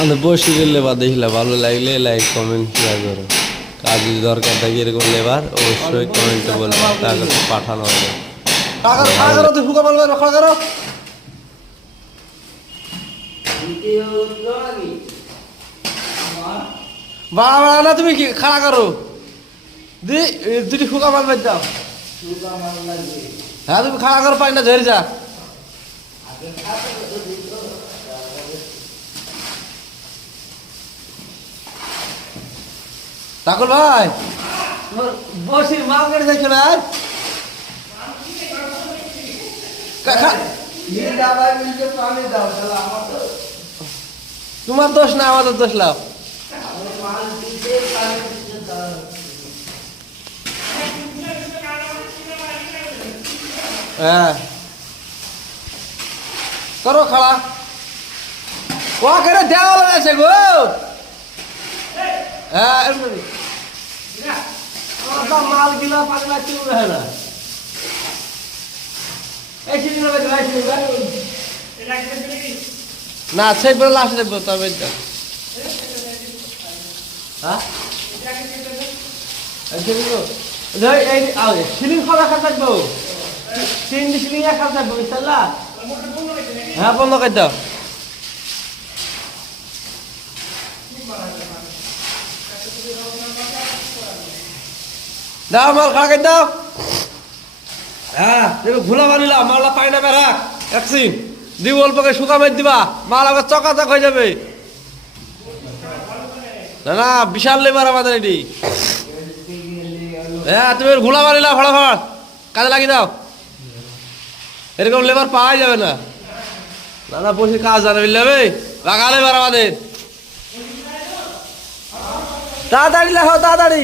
আমাদের বসিরের লেবার দেখলে ভালো লাগলে লাইক কমেন্ট শেয়ার করো। কাজ যদি দরকার থাকে এরকম লেবার অবশ্যই কমেন্টে বলবো, তাকে পাঠানো হবে। না তুমি কি খাড়া করো দুটি ফুকা মাল বাদ দাও। হ্যাঁ তুমি খাড়া করো, পাই না ঝরে যা। ঠাকুর ভাই বসির মাল কেটে যাইছো না তোমার দোষ না আমাদের দোষ লাভ। হ্যাঁ করো খাড়া ও করে দেওয়া আছে গো। হ্যাঁ মাল গিলা পাগলা কেউ রহে না। না সেই বলে লাস্ট দেখবো তবে সিলিং খোলা খা থাকবো, তিনটি সিলিং একা থাকবো ইনশাল্লাহ। হ্যাঁ বন্ধ করে দাও। দাও মাল খা করে দাও। হ্যাঁ দেখো ভুলা মানিলাম মালটা পাই না বেড়া একসি দিব অল্পকে শুকা মেরে দিবা, মাল আবার চকাচক হয়ে যাবে। না না বিশাল লেবার আমাদের এটি। হ্যাঁ তুমি ভুলা মানিলা ফটাফট কাজে লাগিয়ে দাও, এরকম লেবার পাওয়া যাবে না। না না বসে কাজ জানে বুঝলে বাঘা লেবার আমাদের। তাড়াতাড়ি লেখো তাড়াতাড়ি।